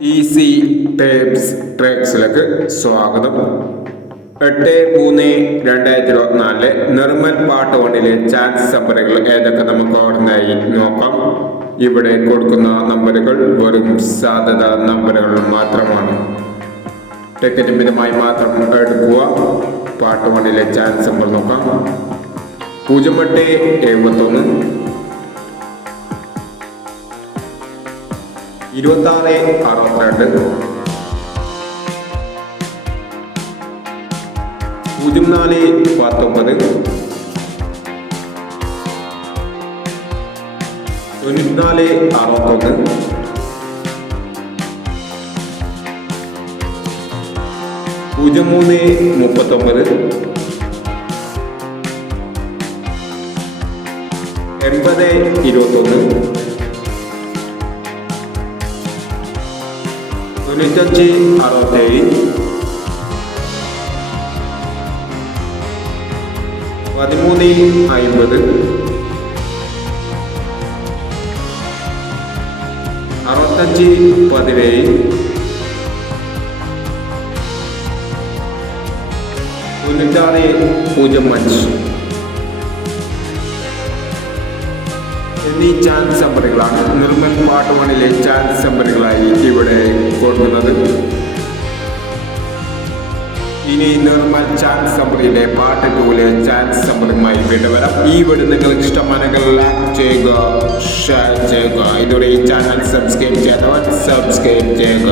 Easy tapes ട്രേക്സിലേക്ക് സ്വാഗതം. എട്ട് മൂന്ന് രണ്ടായിരത്തി ഇരുപത്തിനാലിലെ നിർമ്മൽ പാട്ട് വണ്ണിലെ ചാൻസ് നമ്പറുകൾ ഏതൊക്കെ നമുക്ക് അവിടുന്നായി നോക്കാം. ഇവിടെ കൊടുക്കുന്ന നമ്പറുകൾ വെറും സാധ്യത നമ്പറുകൾ മാത്രമാണ്. ടിക്കറ്റ് മിതമായി മാത്രം എടുക്കുക. പാട്ട് വണ്ണിലെ ചാൻസ് നമ്പർ നോക്കാം. പൂജ്യം എട്ട് എഴുപത്തൊന്ന് ഇരുപത്തി ആറ് അറുപത്തിരണ്ട്. പൂജ്യം നാല് പത്തൊമ്പത്. തൊണ്ണൂറ്റിനാല് അറുപത്തൊന്ന്. പൂജ്യം മൂന്ന് മുപ്പത്തൊമ്പത്. എൺപത് ഇരുപത്തൊന്ന്. തൊണ്ണൂറ്റഞ്ച് അറുപത്തേഴ്. പതിമൂന്ന് അയിമ്പത്. അറുപത്തഞ്ച് പതിനേഴ്. തൊണ്ണൂറ്റാറ് പൂജ്യം അഞ്ച്. എന്നീ ചാൻസ് നിർമ്മൽ പാട്ടുമണിലെ ചാൻസ് നമ്പറുകളായി ഇവിടെ ഇനി നിർമ്മൽ ചാൻസ് നമ്പറിലെ പാട്ട് ടൂലെ ചാൻസ് നമ്പറുമായി വിടവരാം വരാം. ഈ വീട് നിങ്ങൾക്ക് ഇഷ്ടമാണെങ്കിൽ ലൈക്ക് ചെയ്യുക ഷെയർ ചെയ്യുക. ഇതോടെ ഈ ചാനൽ സബ്സ്ക്രൈബ് ചെയ്യാത്തവർ സബ്സ്ക്രൈബ് ചെയ്യുക.